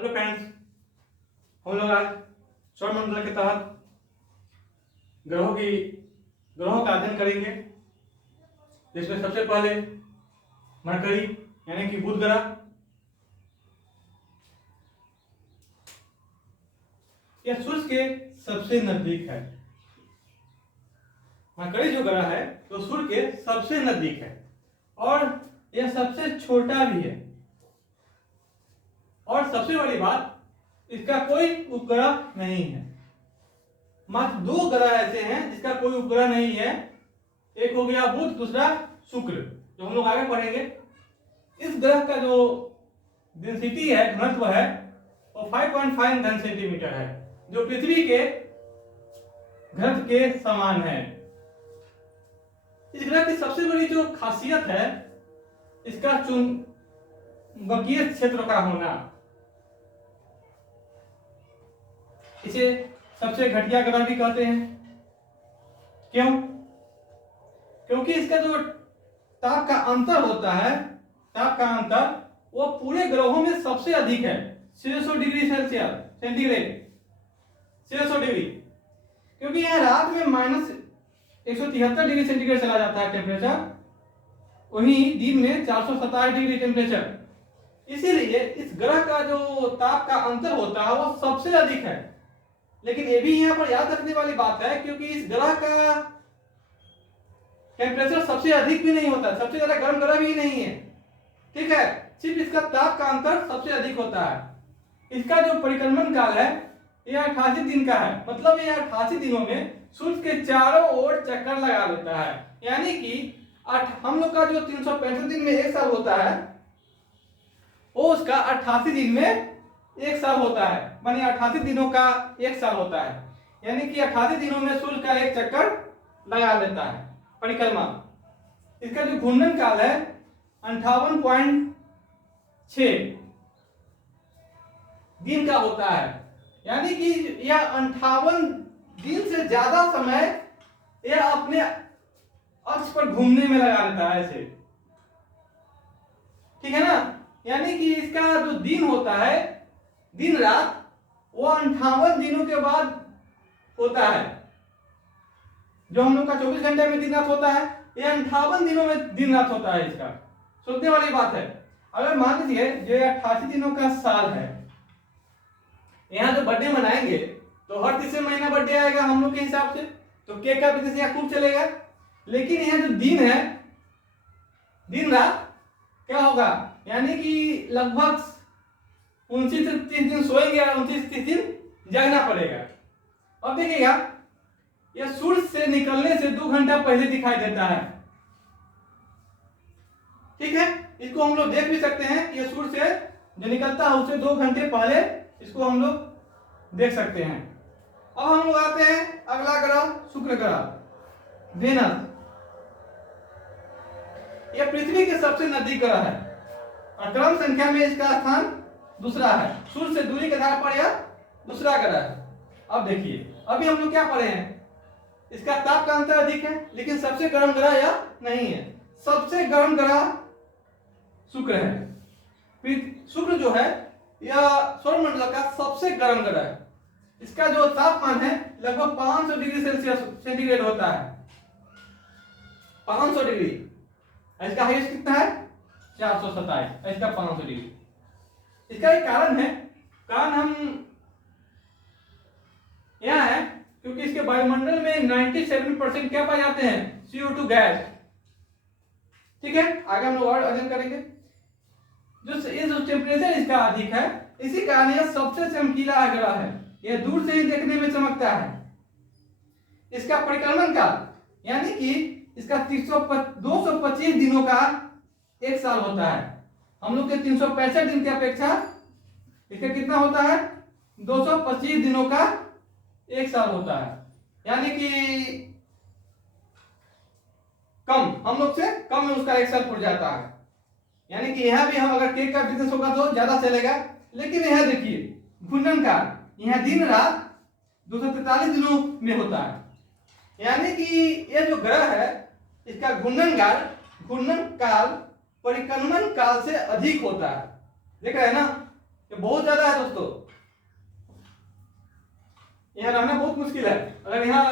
Hello friends, हम लोग आज सौरमंडल के तहत ग्रहों का अध्ययन करेंगे, जिसमें सबसे पहले मरकरी यानी कि बुध ग्रह। यह सूर्य के सबसे नजदीक है। मरकरी जो ग्रह है तो सूर्य के सबसे नजदीक है और यह सबसे छोटा भी है। और सबसे बड़ी बात, इसका कोई उपग्रह नहीं है। मात्र दो ग्रह ऐसे हैं जिसका कोई उपग्रह नहीं है। एक हो गया बुध, दूसरा शुक्र, जो हम लोग आगे पढ़ेंगे। इस ग्रह का जो डेंसिटी है, घनत्व है, वो 5.5 घन सेंटीमीटर है, जो पृथ्वी के घनत्व के समान है। इस ग्रह की सबसे बड़ी जो खासियत है, इसका चुंबकीय क्षेत्र का होना। इसे सबसे घटिया ग्रह भी कहते हैं। क्यों? क्योंकि इसका जो ताप का अंतर होता है, ताप का अंतर वो पूरे ग्रहों में सबसे अधिक है, 600 डिग्री सेंटीग्रेड, 600 डिग्री। क्योंकि यह रात में -173 डिग्री सेंटीग्रेड चला जाता है टेम्परेचर, वहीं दिन में 427 डिग्री टेम्परेचर। इसीलिए इस ग्रह का जो ताप का अंतर होता है वो सबसे अधिक है। लेकिन ये भी यहाँ पर याद रखने वाली बात है, क्योंकि इस ग्रह का टेम्परेचर सबसे अधिक भी नहीं होता, सबसे ज्यादा गर्म ग्रह भी नहीं है, ठीक है। सिर्फ इसका ताप का अंतर सबसे अधिक होता है। इसका जो परिक्रमण काल है यह 88 दिन का है। मतलब यह 88 दिनों में सूर्य के चारों ओर चक्कर लगा लेता है। यानी कि हम लोग का जो 365 दिन में एक साल होता है, वो उसका 88 दिन में एक साल होता है। मानिए 88 दिनों का एक साल होता है, यानी कि 88 दिनों में सूर्य का एक चक्कर लगा लेता है, परिक्रमा। इसका जो घूर्णन काल है 58.6 दिन का होता है। यानी कि यह 58 दिन से ज्यादा समय यह अपने अक्ष पर घूमने में लगा लेता है, ऐसे, ठीक है ना। यानी कि इसका जो दिन होता है, दिन रात, वो 58 दिनों के बाद होता है। जो हम लोग का 24 घंटे में दिन रात होता है, यह 58 दिनों में दिन रात होता है। इसका सोचने वाली बात है। अगर मान लीजिए जो 88 दिनों का साल है, यहाँ जो बर्थडे मनाएंगे तो हर तीसरे महीना बर्थडे आएगा हम लोग के हिसाब से, तो केक का बिजनेस यहाँ खूब चलेगा। लेकिन यहाँ जो दिन है, दिन रात, क्या होगा, यानी कि लगभग 29 से 30 दिन सोएंगे और 29-30 दिन जगना पड़ेगा। अब देखिएगा, यह सूर्य से निकलने से 2 घंटा पहले दिखाई देता है, ठीक है। इसको हम लोग देख भी सकते हैं। यह सूर्य से जो निकलता है उससे 2 घंटे पहले इसको हम लोग देख सकते हैं। अब हम लोग आते हैं अगला ग्रह, शुक्र ग्रह, वेनस। यह पृथ्वी के सबसे नजदीक ग्रह है और क्रम संख्या में इसका स्थान दूसरा है। सूर्य से दूरी के आधार पर यह दूसरा ग्रह है। अब देखिए, अभी हम लोग क्या पढ़े हैं, इसका ताप का अंतर अधिक है, लेकिन सबसे गर्म ग्रह यह नहीं है। सबसे गर्म ग्रह शुक्र है। शुक्र जो है यह सौरमंडल का सबसे गर्म ग्रह है। इसका जो तापमान है लगभग 500 डिग्री सेंटीग्रेड होता है, 500 डिग्री। इसका हाईएस्ट कितना है, 427, इसका 500 डिग्री। इसका एक कारण है, कारण हम यह है क्योंकि इसके वायुमंडल में 97% क्या पाए जाते हैं, CO2 गैस, ठीक है। आगे हम लोग और अध्ययन करेंगे। जो टेम्परेचर इसका अधिक है, इसी कारण यह सबसे चमकीला ग्रह है। यह दूर से ही देखने में चमकता है। इसका परिक्रमण काल, यानी कि इसका 225 दिनों का एक साल होता है। हम लोग के 365 दिन की अपेक्षा इसका कितना होता है, 225 दिनों का एक साल होता है। यानी कि कम, हम लोग से कम में उसका एक साल पूरा जाता है। यानी कि यहाँ भी हम अगर केक का बिजनेस होगा तो ज्यादा चलेगा। लेकिन यह देखिए घूर्णन काल, यहाँ दिन रात 243 दिनों में होता है। यानी कि यह जो ग्रह है, इसका घूर्णन काल परिक्रमण काल से अधिक होता है। देख रहे हैं ना, ये बहुत ज्यादा है दोस्तों, यहाँ रहना बहुत मुश्किल है। अगर यहाँ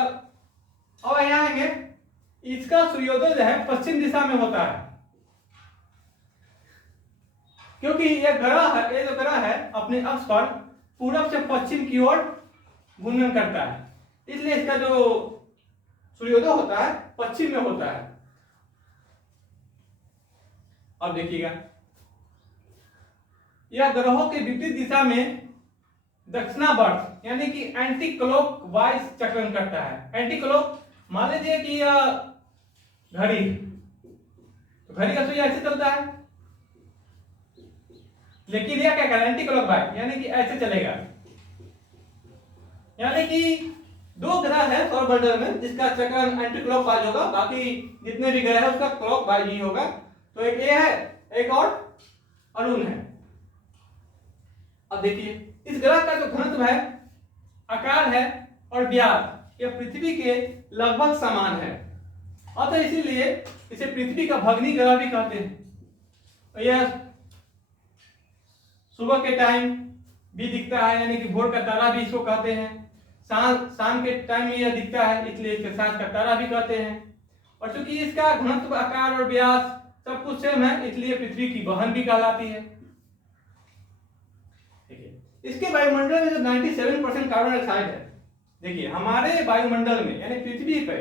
और यहाँ आएंगे, इसका सूर्योदय जो है पश्चिम दिशा में होता है, क्योंकि ये ग्रह है, ये जो ग्रह है अपने अक्ष पर पूरब से पश्चिम की ओर घूर्णन करता है, इसलिए इसका जो सूर्योदय होता है पश्चिम में होता है। अब देखिएगा, यह ग्रहों के विपरीत दिशा में दक्षिणावर्त यानी कि एंटी क्लॉक वाइज चक्रण करता है। एंटी क्लॉक, मान लीजिए कि यह घड़ी, तो घड़ी का सुइया ऐसे चलता है, लेकिन यह क्या करेगा, एंटी क्लॉक वाइज यानी कि ऐसे चलेगा। यानी कि दो ग्रह है सौरमंडल में जिसका चक्रण एंटी क्लॉक वाइज होगा, बाकी जितने भी ग्रह है उसका क्लॉक वाइज ही होगा। तो एक ये है, एक और अरुण है। अब देखिए, इस ग्रह का जो घनत्व है, आकार है और व्यास यह पृथ्वी के लगभग समान है, अतः इसीलिए इसे पृथ्वी का भग्नी ग्रह भी कहते हैं। यह सुबह के टाइम भी दिखता है, यानी कि भोर का तारा भी इसको कहते हैं। शाम के टाइम में यह दिखता है, इसलिए इसे सांझ का तारा भी कहते हैं। और चूंकि इसका घनत्व, आकार और व्यास सब कुछ सेम है, इसलिए पृथ्वी की बहन भी कहलाती है। इसके वायुमंडल में जो 97% कार्बन डाइऑक्साइड है, देखिए हमारे वायुमंडल में यानी पृथ्वी पे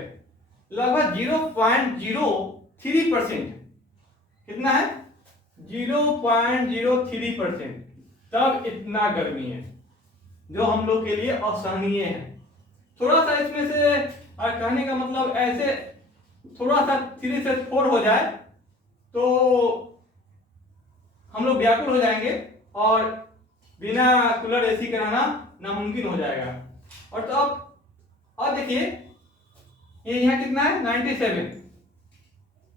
लगभग 0.03%, कितना है 0.03%, तब इतना गर्मी है जो हम लोग के लिए असहनीय है। थोड़ा सा इसमें से कहने का मतलब ऐसे थोड़ा सा 3 से 4 हो जाए तो हम लोग व्याकुल हो जाएंगे और बिना कूलर एसी के रहना नामुमकिन हो जाएगा। और तो अब देखिए, ये यहाँ कितना है 97,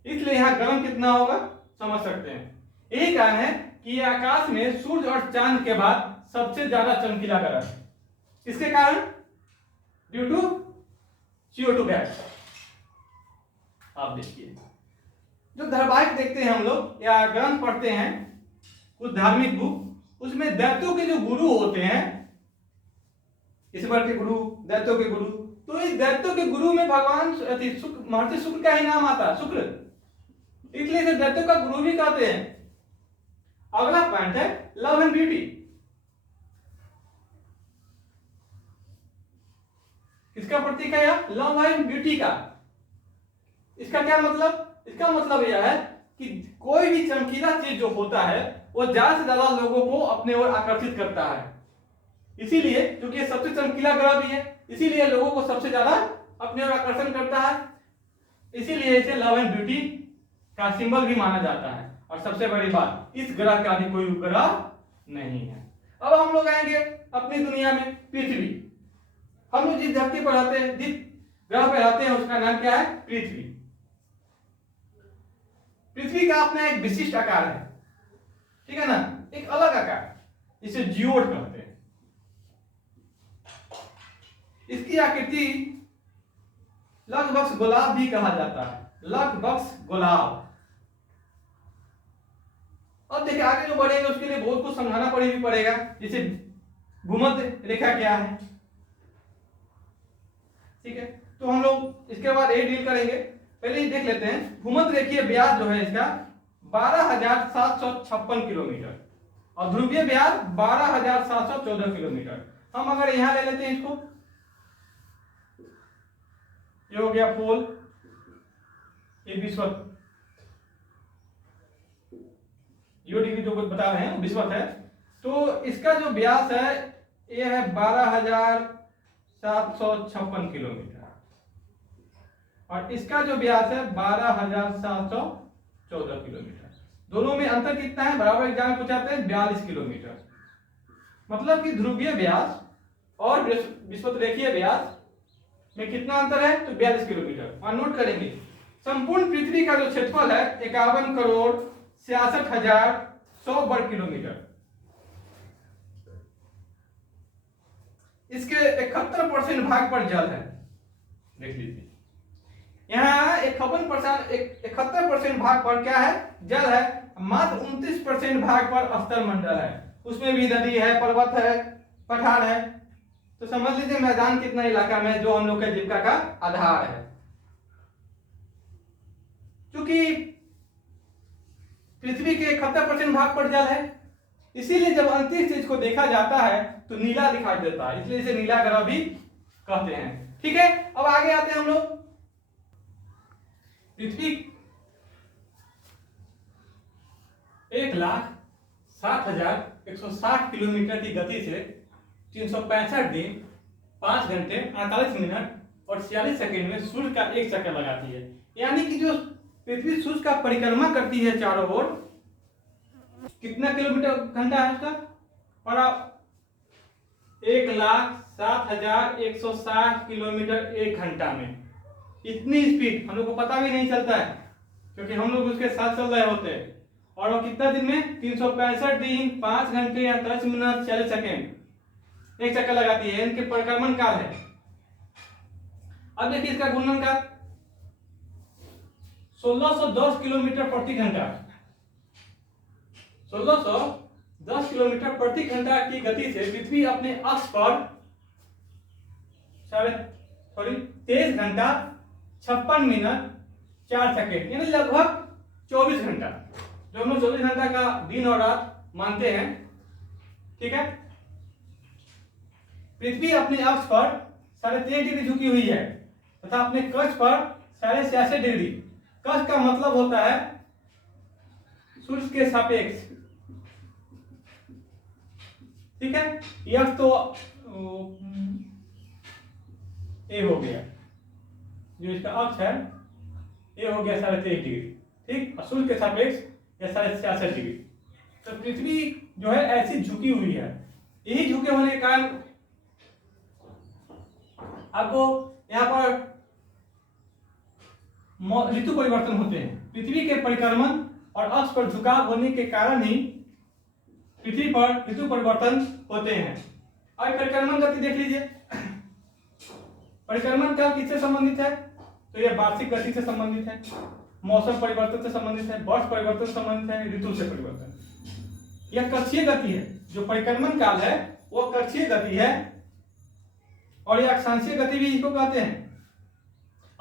इसलिए यहाँ गर्म कितना होगा समझ सकते हैं। यही कारण है कि आकाश में सूर्य और चांद के बाद सबसे ज्यादा चमकीला ग्रह है। इसके कारण ड्यू टू CO2 गैस। आप देखिए, जो धारावाहिक देखते हैं हम लोग या ग्रंथ पढ़ते हैं, कुछ धार्मिक बुक, उसमें दैत्यों के जो गुरु होते हैं, ईश्वर के गुरु, दैत्यों के गुरु, तो इस दैत्यों के गुरु में भगवान महर्षि शुक्र का ही नाम आता है, शुक्र, इसलिए इसे दैत्यों का गुरु भी कहते हैं। अगला पॉइंट है लव एंड ब्यूटी। किसका प्रतीक है यह? लव एंड ब्यूटी का। इसका क्या मतलब? इसका मतलब यह है कि कोई भी चमकीला चीज जो होता है वो ज्यादा से ज्यादा लोगों को अपने ओर आकर्षित करता है। इसीलिए क्योंकि ये सबसे चमकीला ग्रह भी है, इसीलिए लोगों को सबसे ज्यादा अपने ओर आकर्षण करता है, इसीलिए इसे लव एंड ब्यूटी का सिंबल भी माना जाता है। और सबसे बड़ी बात, इस ग्रह का भी कोई उपग्रह नहीं है। अब हम लोग आएंगे अपनी दुनिया में, पृथ्वी। हम लोग जिस धरती पर रहते हैं, जिस ग्रह पर रहते हैं, उसका नाम क्या है? पृथ्वी। पृथ्वी का अपना एक विशिष्ट आकार है, ठीक है ना, एक अलग आकार, इसे जियोड कहते हैं। इसकी आकृति लगभग गुलाब भी कहा जाता है, लगभग गुलाब। अब देखिए आगे जो बढ़ेंगे उसके लिए बहुत कुछ समझाना पड़ेगा, जैसे भूमध्य रेखा क्या है, ठीक है। तो हम लोग इसके बाद ये डील करेंगे, पहले ही देख लेते हैं। भूमध्य रेखीय व्यास जो है इसका 12,756 किलोमीटर और ध्रुवीय व्यास 12,714 किलोमीटर। हम अगर यहां ले लेते हैं इसको, ये हो गया पोल, ये विषुवत, जो डिग्री जो बता रहे हैं विषुवत है। तो इसका जो व्यास है ये है 12,756 किलोमीटर और इसका जो व्यास है 12,714 किलोमीटर। दोनों में अंतर कितना है? बराबर एग्जाम पूछाते हैं 42 किलोमीटर। मतलब कि ध्रुवीय व्यास और विषुवत-रेखीय व्यास में कितना अंतर है? तो 42 किलोमीटर। और नोट करेंगे, संपूर्ण पृथ्वी का जो क्षेत्रफल है 51,66,100 वर्ग किलोमीटर। इसके 71% भाग पर जल है, देख लीजिए। यहाँ 71% भाग पर क्या है? जल है। मात्र 29% भाग पर स्थल मंडल है। उसमें भी नदी है, पर्वत है, पठार है। तो समझ लीजिए मैदान कितना इलाका में जो हम लोग के जीविका का आधार है। क्योंकि पृथ्वी के 71% भाग पर जल है, इसीलिए जब अंतरिक्ष चीज को देखा जाता है तो नीला दिखाई देता है, इसलिए इसे नीला ग्रह भी कहते हैं। ठीक है, अब आगे आते हैं हम लोग। पृथ्वी 1,07,160 किलोमीटर की गति से 365 दिन 5 घंटे 48 मिनट और 46 सेकेंड में सूर्य का एक चक्कर लगाती है। यानी कि जो पृथ्वी सूर्य का परिक्रमा करती है चारों ओर, कितना किलोमीटर घंटा है उसका? और 1,07,160 किलोमीटर एक घंटा में। इतनी स्पीड हम लोग को पता भी नहीं चलता है, क्योंकि हम लोग उसके साथ चल रहे होते हैं। और वो कितना दिन में? 365 दिन 5 घंटे 48 मिनट 40 सेकेंड एक चक्कर लगाती है, इनके परिक्रमण काल है। अब देखिए इसका घूर्णन काल 1610 किलोमीटर प्रति घंटा। 1610 किलोमीटर प्रति घंटा की गति से पृथ्वी अपने अक्ष पर 23 घंटा 56 मिनट 4 सेकेंड, यानी लगभग 24 घंटा, जो हम लोग 24 घंटा का दिन और रात मानते हैं। ठीक है, पृथ्वी अपने अक्ष पर 23.5 डिग्री झुकी हुई है तथा अपने कक्ष पर 66.5 डिग्री। कक्ष का मतलब होता है सूर्य के सापेक्ष। ठीक है, यह तो ए हो गया, जो इसका अक्ष है ये हो गया 23.5 डिग्री। ठीक, और सूर्य के सापेक्ष या 66.5 डिग्री। तो पृथ्वी जो है ऐसी झुकी हुई है। यही झुके होने के कारण आपको यहाँ पर ऋतु परिवर्तन होते हैं। पृथ्वी के परिक्रमण और अक्ष पर झुकाव होने के कारण ही पृथ्वी पर ऋतु परिवर्तन होते हैं। अब परिक्रमण गति देख लीजिए। परिक्रमण काल किससे संबंधित है? तो यह वार्षिक गति से संबंधित है, मौसम परिवर्तन से संबंधित है, वर्ष परिवर्तन से संबंधित है, ऋतु से परिवर्तन। यह कक्षीय गति है। जो परिक्रमण काल है वह कक्षीय गति है, और यह अक्षांशीय गति भी इसको कहते हैं।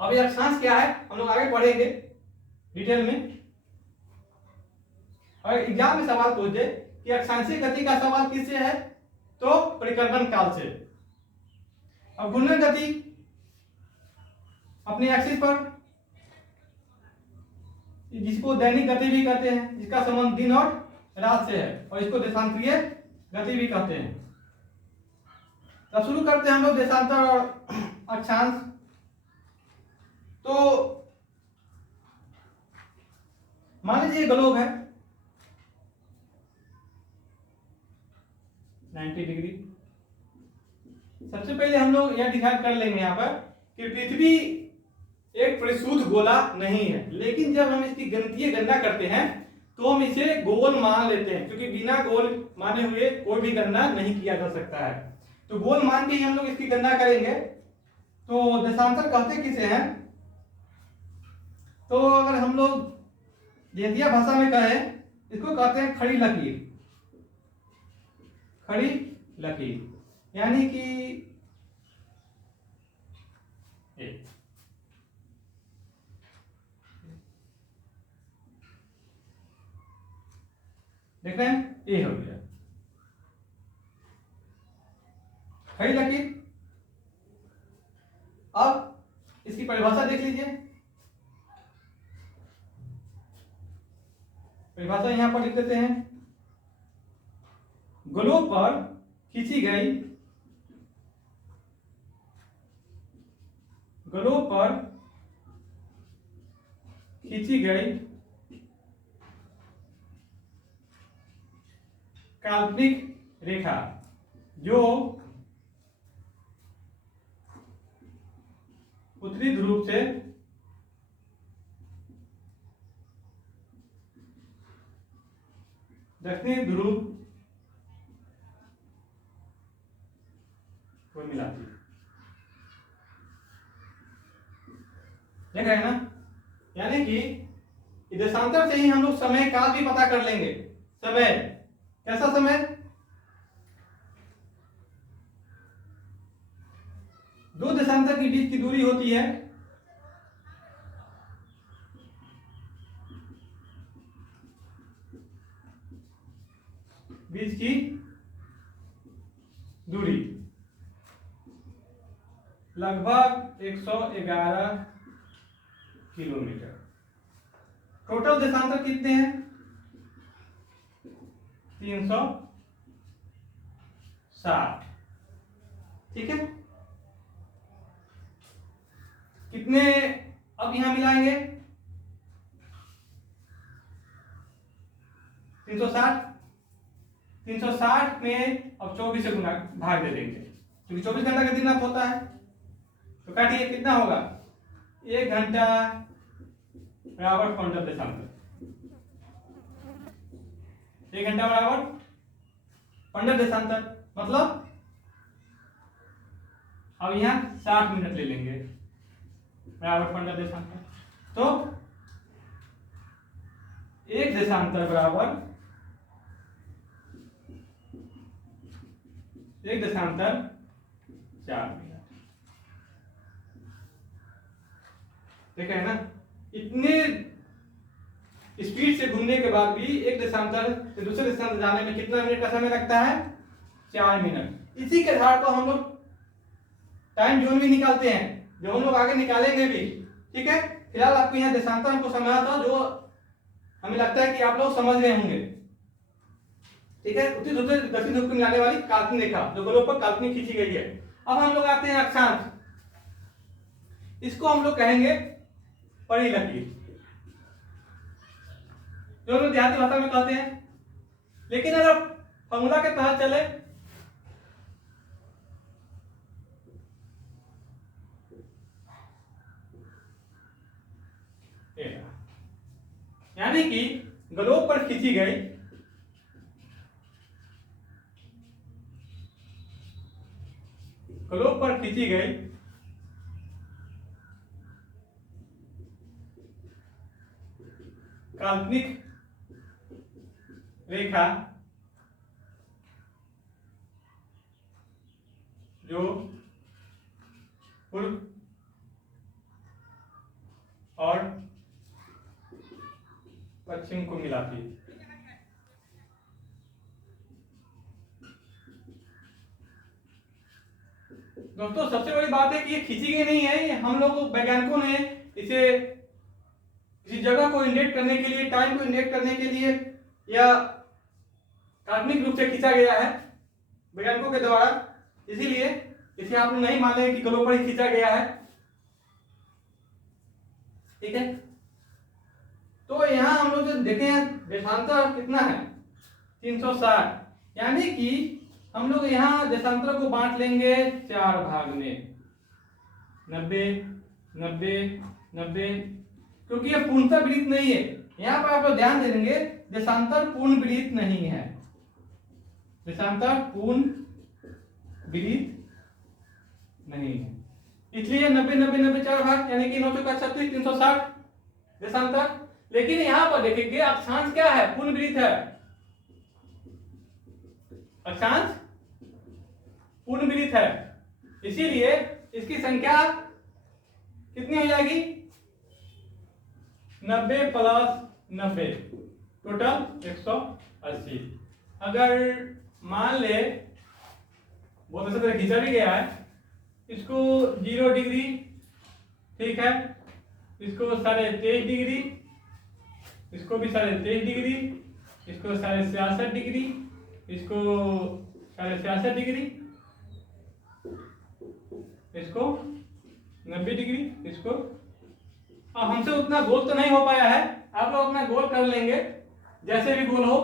अब यह अक्षांश क्या है हम लोग आगे पढ़ेंगे डिटेल में। और एग्जाम में सवाल पूछ दे कि अक्षांशीय गति का सवाल किससे है, तो परिक्रमण काल से। अब घूर्णन गति अपने एक्सिस पर, जिसको दैनिक गति भी कहते हैं, जिसका संबंध दिन और रात से है, और इसको देशांतरीय गति भी कहते हैं। अब शुरू करते हैं हम लोग देशांतर और अक्षांश। तो मान लीजिए ग्लोब है 90 डिग्री। सबसे पहले हम लोग यह डिसाइड कर लेंगे यहाँ पर कि पृथ्वी एक परिशुद्ध गोला नहीं है, लेकिन जब हम इसकी गणितीय गणना करते हैं तो हम इसे गोल मान लेते हैं, क्योंकि बिना गोल माने हुए कोई भी गणना नहीं किया जा सकता है। तो गोल मान के ही हम लोग इसकी गणना करेंगे। तो देशांतर कहते किसे हैं? तो अगर हम लोग देसिया भाषा में कहें, इसको कहते हैं खड़ी लकीर। खड़ी लकीर यानी कि देख रहे हैं, ये हो गया खड़ी लकीर। अब इसकी परिभाषा देख लीजिए। परिभाषा यहां पर लिख देते हैं। ग्लोब पर खींची गई, ग्लोब पर खींची गई काल्पनिक रेखा जो उत्तरी ध्रुव से दक्षिणी ध्रुव को मिलाती है। देख रहे हैं ना, यानी कि देशांतर से ही हम लोग समय काल भी पता कर लेंगे। समय कैसा समय? दो देशांतर के बीच की दूरी होती है बीच की दूरी लगभग 111 किलोमीटर। टोटल देशांतर कितने हैं? 360। ठीक है, कितने अब यहां मिलाएंगे? 360। 360 में अब 24 से गुना भाग दे देंगे क्योंकि 24 घंटा का दिन रात होता है। तो काटिए, कितना होगा? 1 घंटा बराबर 15 देशांतर। 1 घंटा बराबर 15 देशांतर, मतलब अब यहां 60 मिनट ले लेंगे बराबर 15 देशांतर। तो 1 देशांतर बराबर 1 देशांतर 4 मिनट। ठीक है ना, इतने स्पीड से घूमने के बाद भी एक देशांतर से दूसरे देशांतर जाने में कितना मिनट का समय लगता है? 4 मिनट। इसी के आधार पर हम लोग टाइम जोन भी निकालते हैं, जो हम लोग आगे निकालेंगे भी। ठीक है, फिलहाल आपको यहाँ देशांतर हमको समझा था, जो हमें लगता है कि आप लोग समझ गए होंगे। ठीक है, उत्तरी ध्रुव से दक्षिण ध्रुव को मिलाने वाली काल्पनिक रेखा जो गोलों पर काल्पनिक खींची गई है। अब हम लोग आते हैं अक्षांश। इसको हम लोग कहेंगे परिलकीर, जो हम लोग देहाती भाषा में कहते हैं। लेकिन अगर फॉर्मूला के तहत चले यानी कि ग्लोब पर खींची गई काल्पनिक रेखा जो पूर्व और पश्चिम को मिलाती है। दोस्तों, सबसे बड़ी बात है कि ये खींची गई नहीं है, ये हम लोग वैज्ञानिकों ने इसे किसी जगह को इंडिकेट करने के लिए, टाइम को इंडिकेट करने के लिए या काल्पनिक रूप से खींचा गया है वैज्ञानिकों के द्वारा। इसीलिए इसे आप लोग नहीं मान लेंगे कि ग्लोब पर ही खींचा गया है। ठीक है, तो यहाँ हम लोग जो देखे देशांतर कितना है? 360। यानी कि हम लोग यहाँ देशांतर को बांट लेंगे 4 भाग में, 90 90 90, क्योंकि ये पूर्णतः विदित नहीं है। यहाँ पर आप लोग ध्यान दे देंगे, देशांतर पूर्ण विदित नहीं है। देशांतर पूर्ण विदित नहीं है, इसलिए 90 90 90 4 भाग, यानी कि 9 चौका 36, 360 देशांतर। लेकिन यहां पर देखेंगे अक्षांश क्या है? पूर्ण विदित है। अक्षांश पूर्ण विदित है, इसीलिए इसकी संख्या कितनी हो जाएगी? 90 प्लस 90, टोटल 180। अगर मान ले बहुत अच्छे तरह खींचा भी गया है, इसको 0 डिग्री, ठीक है, इसको 23.5 डिग्री, इसको भी 23.5 डिग्री, इसको 66.5 डिग्री, इसको 66.5 डिग्री, इसको 90 डिग्री, इसको। अब हमसे उतना गोल तो नहीं हो पाया है, आप लोग अपना गोल कर लेंगे जैसे भी गोल हो।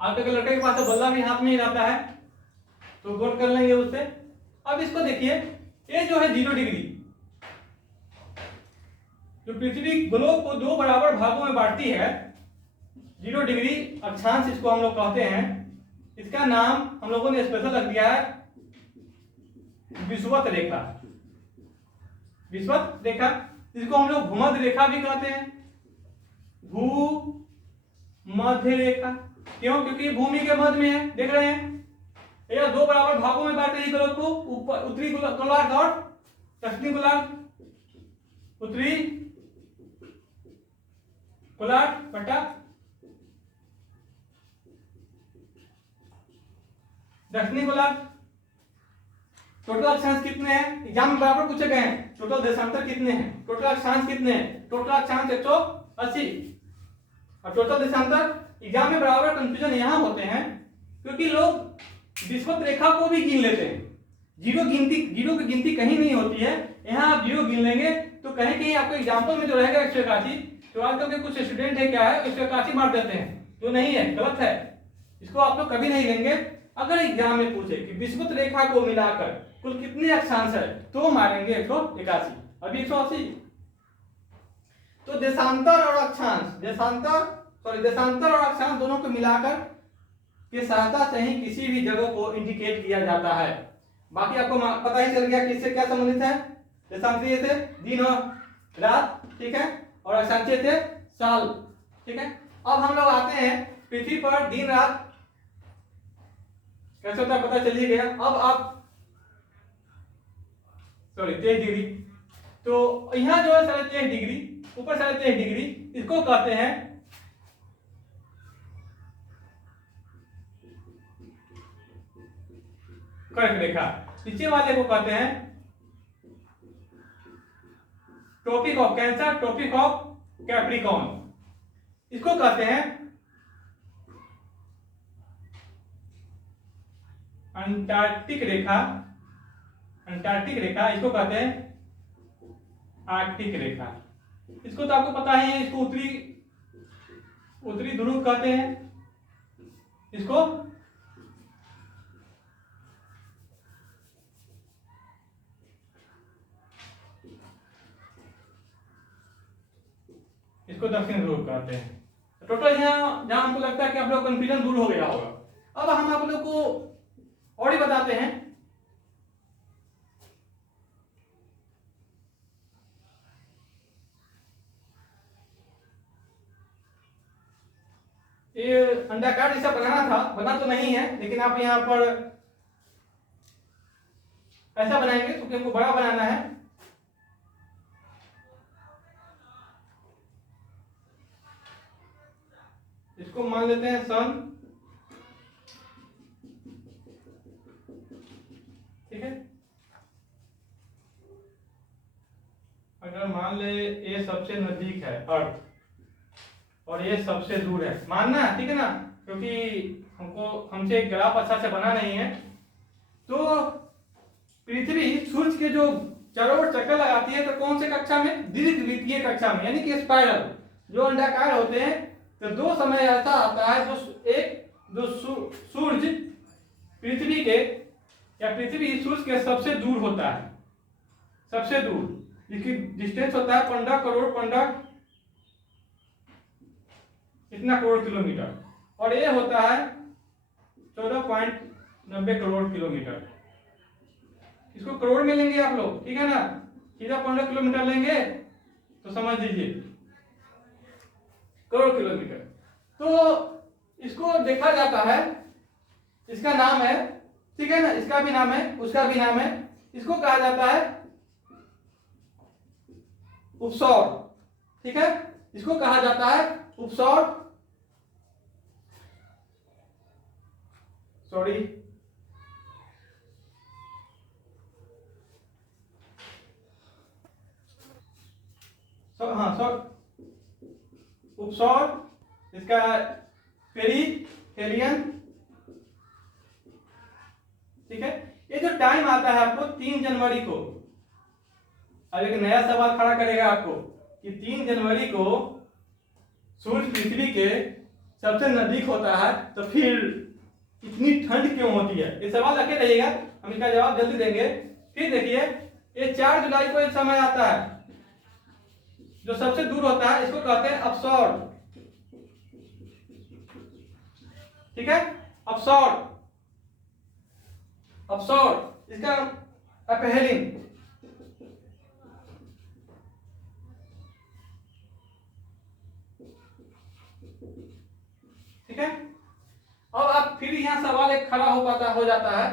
आपके लड़के के पास तो बल्ला भी हाथ में ही रहता है, तो गोल कर लेंगे उससे। अब इसको देखिए, ये जो है 0 डिग्री, जो पृथ्वी ग्लोब को 2 बराबर भागों में बांटती है, 0 डिग्री अक्षांश इसको हम लोग कहते हैं। इसका नाम हम लोगों ने स्पेशल रख दिया है विषुवत रेखा। विषुवत रेखा, जिसको हम लोग भूमध्य रेखा भी कहते हैं, भूमध्य रेखा। क्यों? क्योंकि भूमि के मध्य में है, देख रहे हैं या दो बराबर भागों में बांटे गोलक को, ऊपर उत्तरी गोलार्ध और दक्षिणी गोलार्ध, उत्तरी गोलार्ध बटा दक्षिणी गोलार्ध। टोटल अक्षांश कितने हैं? एग्जाम में बराबर पूछे गए हैं। टोटल देशांतर कितने हैं? टोटल अक्षांश कितने हैं? टोटल अक्षांश 180 और टोटल देशांतर। एग्जाम में बराबर कंफ्यूजन यहाँ होते हैं क्योंकि लोग विषुवत रेखा को भी गिन लेते हैं। जीरो की गिनती कहीं नहीं होती है। यहाँ आप जीरो गिन लेंगे तो कहीं कहीं आपको एग्जाम्पल में जो रहेगा 181, तो आजकल के कुछ स्टूडेंट है क्या है 181 मार देते हैं, जो नहीं है, गलत है। इसको आप लोग कभी नहीं लेंगे। अगर एग्जाम में पूछे कि विषुवत रेखा को मिलाकर कुल कितने अक्षांश है तो मारेंगे 181, अभी 180। तो देशांतर और अक्षांश दोनों को मिलाकर के सहायता से ही किसी भी जगह को इंडिकेट किया जाता है। बाकी आपको पता ही चल गया किससे क्या संबंधित है। देशांतरीय थे दिन और रात, ठीक है, और अक्षांशीय थे साल, ठीक है। अब हम लोग आते हैं पृथ्वी पर दिन रात कैसे होता है, पता चल ही गया। अब आप 23 डिग्री, तो यहाँ जो है 23 डिग्री, ऊपर 23 डिग्री, इसको कहते हैं कर्क रेखा। नीचे वाले को कहते हैं tropic of cancer, tropic of Capricorn, इसको कहते हैं अंटार्कटिक रेखा, इसको कहते हैं आर्कटिक रेखा। इसको तो आपको पता ही है, इसको उत्तरी ध्रुव कहते हैं, इसको दक्षिण ध्रुव कहते हैं। टोटल यहाँ जहां हमको लगता है कि आप लोग कंफ्यूजन दूर हो गया होगा। अब हम आप लोग को और ही बताते हैं। ये अंडाकार जैसा बनाना था, बना तो नहीं है, लेकिन आप यहाँ पर ऐसा बनाएंगे क्योंकि हमको बड़ा बनाना है। इसको मान लेते हैं सन, ठीक है। अगर मान ले ये सबसे नजदीक है अर्थ और ये सबसे दूर है, मानना है, ठीक है ना, क्योंकि हमसे ग्राफ अच्छा से बना नहीं है। तो पृथ्वी सूर्य के जो चारों ओर चक्कर लगाती है, तो कौन से कक्षा में? दीर्घवृत्तीय कक्षा में, यानी कि स्पाइरल। जो अंडाकार होते हैं तो दो समय ऐसा आता है जो सूर्य पृथ्वी के या पृथ्वी सूर्य के सबसे दूर होता है, सबसे दूर, जिसकी डिस्टेंस होता है 15 करोड़ किलोमीटर, और ये होता है 14.90 करोड़ किलोमीटर। इसको करोड़ में लेंगे आप लोग, ठीक है ना, सीधा 15 किलोमीटर लेंगे तो समझ लीजिए करोड़ किलोमीटर। तो इसको देखा जाता है, इसका नाम है, ठीक है ना, इसका भी नाम है, उसका भी नाम है। इसको कहा जाता है उपसौर, ठीक है, इसको कहा जाता है उपसौर, सॉरी उपसौर, इसका पेरिहेलियन, ठीक है। ये जो टाइम आता है आपको 3 जनवरी को, अब एक नया सवाल खड़ा करेगा आपको कि 3 जनवरी को सूर्य पृथ्वी के सबसे नजदीक होता है, तो फिर इतनी ठंड क्यों होती है? ये सवाल रखे रहिएगा, हम इसका जवाब जल्दी देंगे। फिर देखिए, ये 4 जुलाई को एक समय आता है जो सबसे दूर होता है, इसको कहते हैं अपसौर, ठीक है, अपसौर, इसका अपहेलिन, ठीक है। अब आप फिर यहाँ सवाल एक खड़ा हो जाता है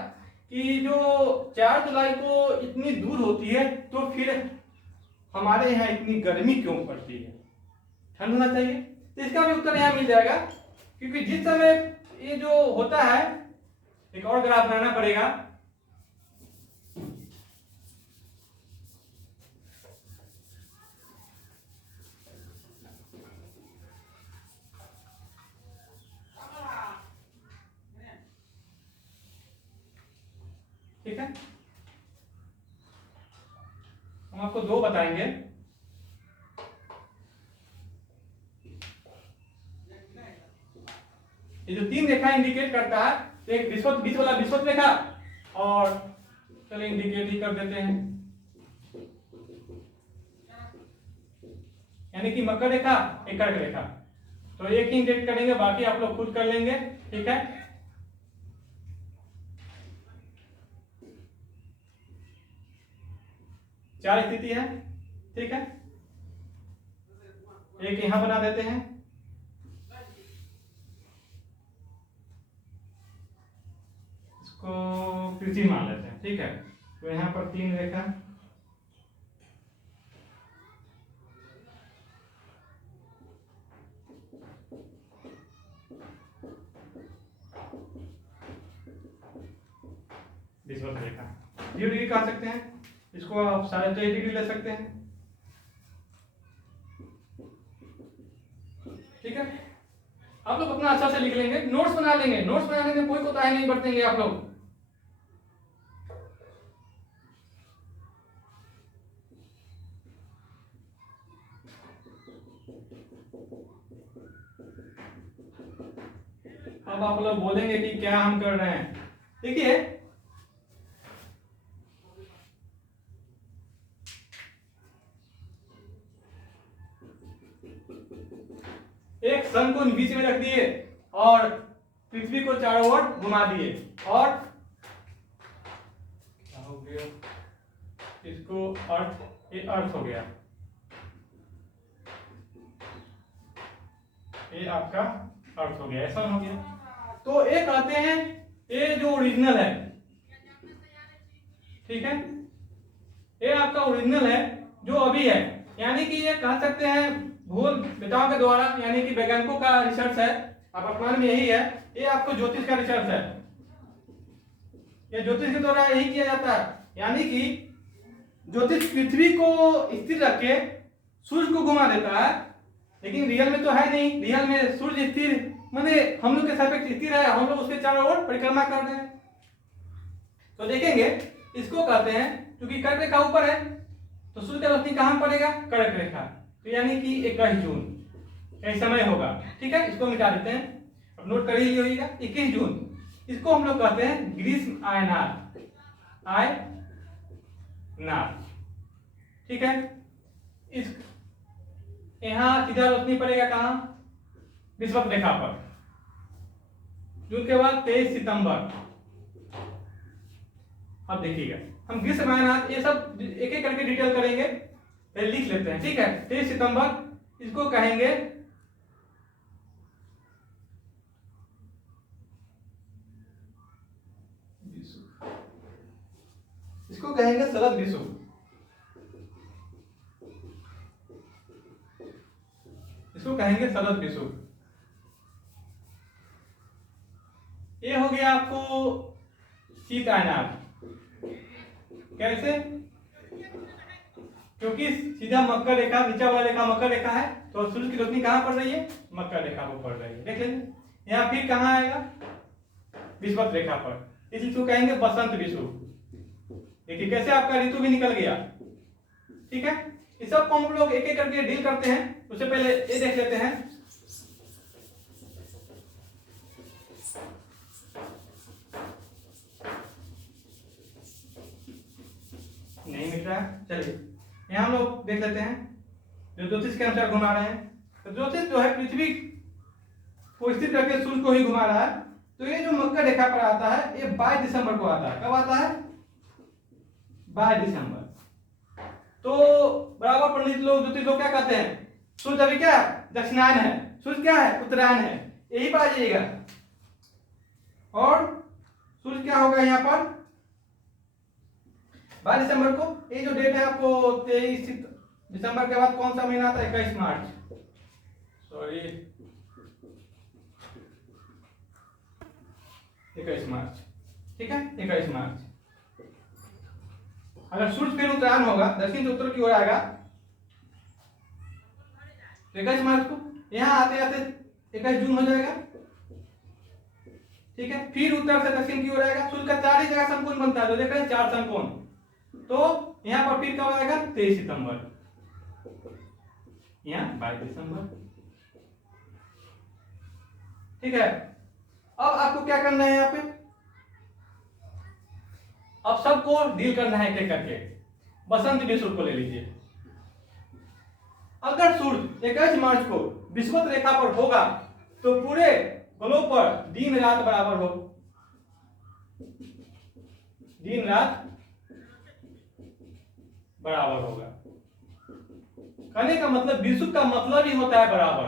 कि जो 4 जुलाई को इतनी दूर होती है तो फिर हमारे यहाँ इतनी गर्मी क्यों पड़ती है, ठंड होना चाहिए। तो इसका भी उत्तर यहाँ मिल जाएगा, क्योंकि जिस समय ये जो होता है, एक और ग्राफ बनाना पड़ेगा। ठीक है, हम आपको 2 बताएंगे। ये जो 3 रेखा इंडिकेट करता है, तो एक बीच वाला विषुवत रेखा, और चलिए इंडिकेट ही कर देते हैं, यानी कि मकर रेखा, एक कर्क रेखा। तो एक ही इंडिकेट करेंगे, बाकी आप लोग खुद कर लेंगे। ठीक है, चार स्थिति है। ठीक है, एक यहां बना देते हैं, इसको पृथ्वी मान लेते हैं। ठीक है, तो यहां पर 3 रेखा, विषुवत रेखा 0 डिग्री कह सकते हैं, इसको आप 23.5 डिग्री ले सकते हैं। ठीक है, आप लोग अपना अच्छा से लिख लेंगे, नोट्स बना लेंगे। नोट्स बनाने में कोई कोताही नहीं बरतेंगे आप लोग। अब आप लोग बोलेंगे कि क्या हम कर रहे हैं। देखिए, एक सन को बीच में रख दिए और पृथ्वी को चारों ओर घुमा दिए, और क्या हो गया, इसको अर्थ, ये अर्थ हो गया, ये आपका अर्थ हो गया, ऐसा हो गया। तो ये कहते हैं ये जो ओरिजिनल है, ठीक है, ये आपका ओरिजिनल है जो अभी है, यानी कि ये कह सकते हैं भूगोलविदों के द्वारा, यानी कि वैज्ञानिकों का रिसर्च है, अब वर्तमान में यही है, ये आपको ज्योतिष का रिसर्च है, ये ज्योतिष के द्वारा यही किया जाता है। यानी कि ज्योतिष पृथ्वी को स्थिर रख के सूर्य को घुमा देता है, लेकिन रियल में तो है नहीं। रियल में सूर्य स्थिर माने हम लोग के सापेक्ष स्थिर है, हम लोग उसके चारों ओर परिक्रमा कर रहे हैं। तो देखेंगे, इसको कहते हैं, क्योंकि कर्क रेखा ऊपर है तो सूर्य का रोशनी कहां पड़ेगा, कर्क रेखा, तो यानी कि 21 जून यही समय होगा। ठीक है, इसको मिटा देते हैं, अब नोट कर ही लिएगा, 21 जून। इसको हम लोग कहते हैं ग्रीष्म आयनार, ठीक है, इस यहां सीधा रोशनी पड़ेगा कहां, विषुवत रेखा पर। जून के बाद 23 सितंबर। अब देखिएगा, हम ग्रीष्म आयनार ये सब एक एक करके डिटेल करेंगे, लिख लेते हैं। ठीक है, 23 सितंबर इसको कहेंगे शरद विषुव। इसको कहेंगे शरद विषुव। ये हो गया आपको शीत आयनार। कैसे, क्योंकि सीधा मकर रेखा, नीचे वाला रेखा मकर रेखा है, तो सूर्य की रोशनी कहां पड़ रही है, मकर रेखा पर पड़ रही है। देख लेंगे, यहाँ फिर कहां आएगा, विषुवत रेखा पर, इसलिए इसको कहेंगे बसंत विषुव। देखिए कैसे आपका ऋतु भी निकल गया। ठीक है, इस सब को हम लोग एक एक करके डील करते हैं। उससे पहले ये देख लेते हैं, नहीं मिल रहा है, चलिए यहाँ हम लोग देख लेते हैं जो ज्योतिष के अनुसार घुमा रहे हैं। तो ज्योतिष जो है पृथ्वी को स्थिर करके सूर्य को ही घुमा रहा है। तो ये जो मकर रेखा पर आता है, ये 22 दिसंबर को आता है। कब आता है, 22 दिसंबर। तो बराबर पंडित लोग, ज्योतिष लोग क्या कहते हैं, सूर्य अभी क्या दक्षिणायन है, सूर्य क्या है उत्तरायण है, यही पा जाइएगा। और सूर्य क्या होगा यहाँ पर 22 दिसंबर को। ये जो डेट है आपको 23 दिसंबर के बाद कौन सा महीना आता है 21 मार्च, सॉरी 21 मार्च, ठीक है 21 मार्च। अगर सूर्य फिर उत्तरायण होगा दक्षिण से उत्तर की ओर आएगा तो 21 मार्च को, यहाँ आते आते 21 जून हो जाएगा, ठीक है। फिर उत्तर से दक्षिण की ओर आएगा, सूर्य का 4 ही जगह समकोण बनता है, जो देख रहे हैं 4 समकोण, तो यहाँ पर फिर कब आएगा 23 सितंबर, यहाँ 22 दिसंबर, ठीक है। अब आपको क्या करना है यहाँ पे, अब सबको डील करना है एक करके। बसंत विषुवत को ले लीजिए। अगर सूर्य 21 मार्च को विषुवत रेखा पर होगा तो पूरे ग्लोब पर दिन रात बराबर हो, दिन रात बराबर होगा। कहने का मतलब विषुवत का मतलब ही होता है बराबर,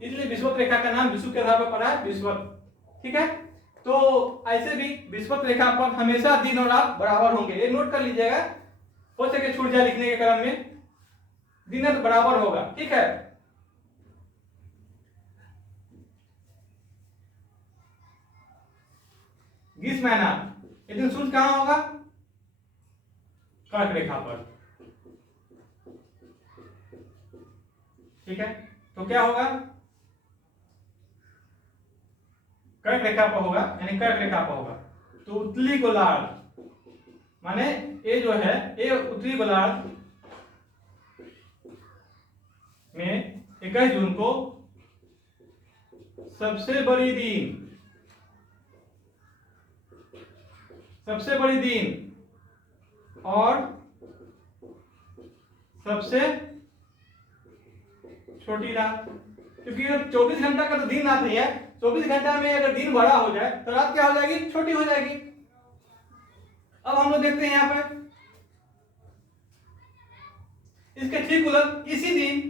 इसलिए विषुवत रेखा का नाम विषुवत के आधार पर पड़ा है विषुवत, ठीक है। तो ऐसे भी विषुवत रेखा पर हमेशा दिन और रात बराबर होंगे, ये नोट कर लीजिएगा, हो सके छूट जाए लिखने के क्रम में, दिन रात बराबर होगा, ठीक है। ग्रीष्म महीना, ये दिन सूर्य कहां होगा कर्क रेखा पर, ठीक है। तो क्या होगा कर्क रेखा पर होगा, यानी कर्क रेखा पर होगा। तो उत्तरी गोलार्ध माने ये जो है ये उत्तरी गोलार्ध में 21 जून को सबसे बड़ी दिन और सबसे छोटी रात, क्योंकि 24 घंटा का तो दिन रात नहीं है, 24 घंटा में अगर दिन बड़ा हो जाए तो रात क्या हो जाएगी छोटी हो जाएगी। अब हम लोग देखते हैं यहाँ पर इसके ठीक उलट इसी दिन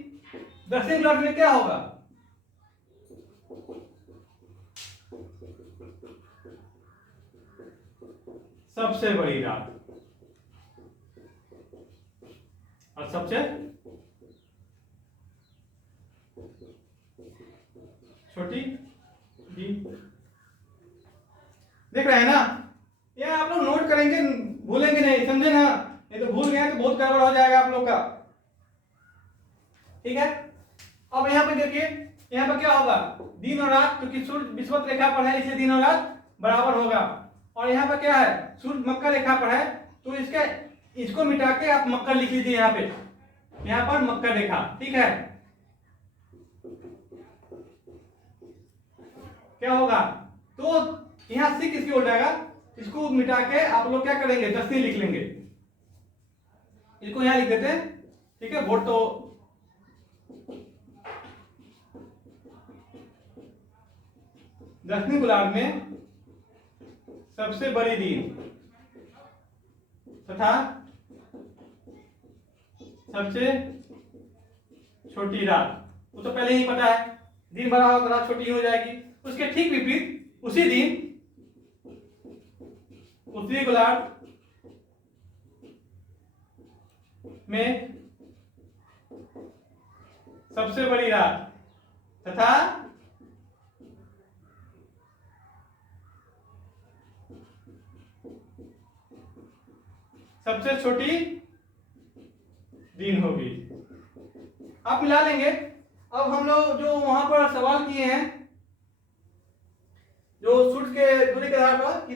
दक्षिण गोलार्ध में क्या होगा, सबसे बड़ी रात और सबसे छोटी दिन। देख रहे हैं ना, ये आप लोग नोट करेंगे, भूलेंगे नहीं, समझे ना, ये तो भूल गए तो बहुत गड़बड़ हो जाएगा आप लोग का, ठीक है। अब यहाँ पे देखिए, यहाँ पे क्या होगा दिन और रात, क्योंकि सूर्य विषुवत रेखा पर है इसलिए दिन और रात बराबर होगा। और यहाँ पे क्या है सूर्य मकर रेखा पर है, तो इसको मिटा के आप मकर लिख लीजिए, यहाँ पर मकर रेखा, ठीक है। क्या होगा तो यहाँ से किसकी ओर जाएगा, इसको मिटा के आप लोग क्या करेंगे दक्षिण लिख लेंगे, इसको यहाँ लिख देते हैं, ठीक है। वोट तो दक्षिणी गोलार्ध में सबसे बड़ी दिन तथा सबसे छोटी रात, वो तो पहले ही पता है, दिन बड़ा होगा तो रात छोटी हो जाएगी। उसके ठीक विपरीत उसी दिन उत्तरी गोलार्ध में सबसे बड़ी रात तथा सबसे छोटी दिन होगी। आप मिला लेंगे। अब हम लोग जो वहां पर सवाल किए हैं जो सूर्य के दूरी के आधार पर कि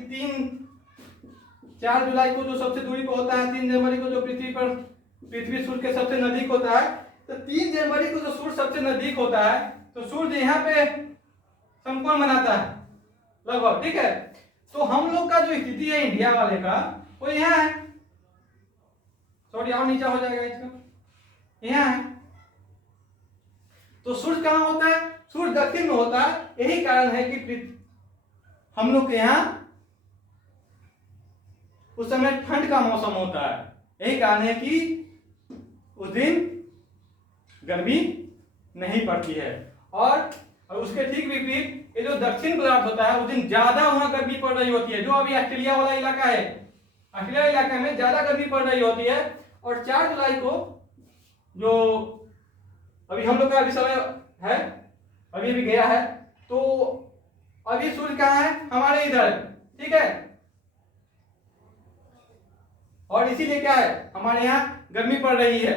4 जुलाई को जो सबसे दूरी पर होता है, 3 जनवरी को जो पृथ्वी सूर्य के सबसे नजदीक होता है, तो 3 जनवरी को जो सूर्य सबसे नजदीक होता है तो सूर्य यहाँ पे समकोण बनाता है लगभग, ठीक है। तो हम लोग का जो स्थिति है इंडिया वाले का वो यहाँ है, सॉरी और नीचा हो जाएगा इसका, यहाँ है। तो सूर्य कहाँ होता है, सूर्य दक्षिण में होता है, यही कारण है कि हम लोग के यहाँ उस समय ठंड का मौसम होता है, यही कारण है कि उस दिन गर्मी नहीं पड़ती है। और उसके ठीक विपरीत ये जो दक्षिण गोलार्ध होता है उस दिन ज्यादा वहां गर्मी पड़ रही होती है। जो अभी ऑस्ट्रेलिया वाला इलाका है, ऑस्ट्रेलिया इलाके में ज्यादा गर्मी पड़ रही होती है। और 4 जुलाई को जो अभी हम लोग का अभी समय है, अभी भी गया है, तो अभी सूर्य कहाँ है, हमारे इधर, ठीक है। और इसीलिए क्या है, हमारे यहाँ गर्मी पड़ रही है,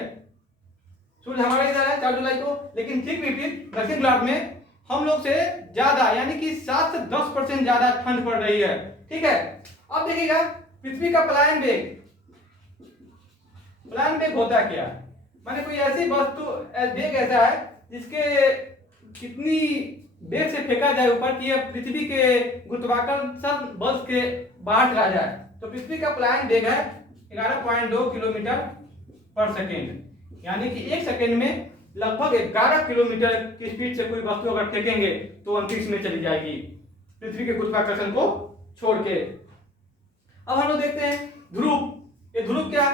सूर्य हमारे इधर है 4 जुलाई को। लेकिन ठीक विपरीत दक्षिण गोलार्ध में हम लोग से ज्यादा यानी कि 7 से 10% ज्यादा ठंड पड़ रही है, ठीक है। अब देखिएगा पृथ्वी का पलायन वेग होता क्या, माने कोई ऐसी वस्तु वेग ऐसा है जिसके कितनी वेग से फेंका जाए ऊपर कि यह पृथ्वी के गुरुत्वाकर्षण बल के बाहर चला जाए। तो पृथ्वी का पलायन वेग है 11.2 किलोमीटर पर सेकेंड, यानी कि 1 सेकेंड में लगभग 11 किलोमीटर की स्पीड से कोई वस्तु अगर फेंकेंगे तो अंतरिक्ष में चली जाएगी पृथ्वी के गुरुत्वाकर्षण को छोड़ के। अब हम लोग देखते हैं ध्रुव। ये ध्रुव क्या,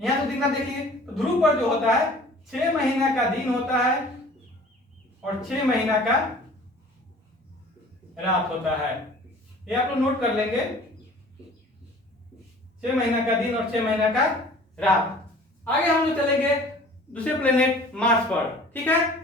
यहां तो दिखना देखिए, तो ध्रुव पर जो होता है 6 महीना का दिन होता है और 6 महीना का रात होता है। ये आप लोग नोट कर लेंगे, 6 महीना का दिन और 6 महीना का रात। आगे हम लोग चलेंगे दूसरे प्लेनेट मार्स पर, ठीक है।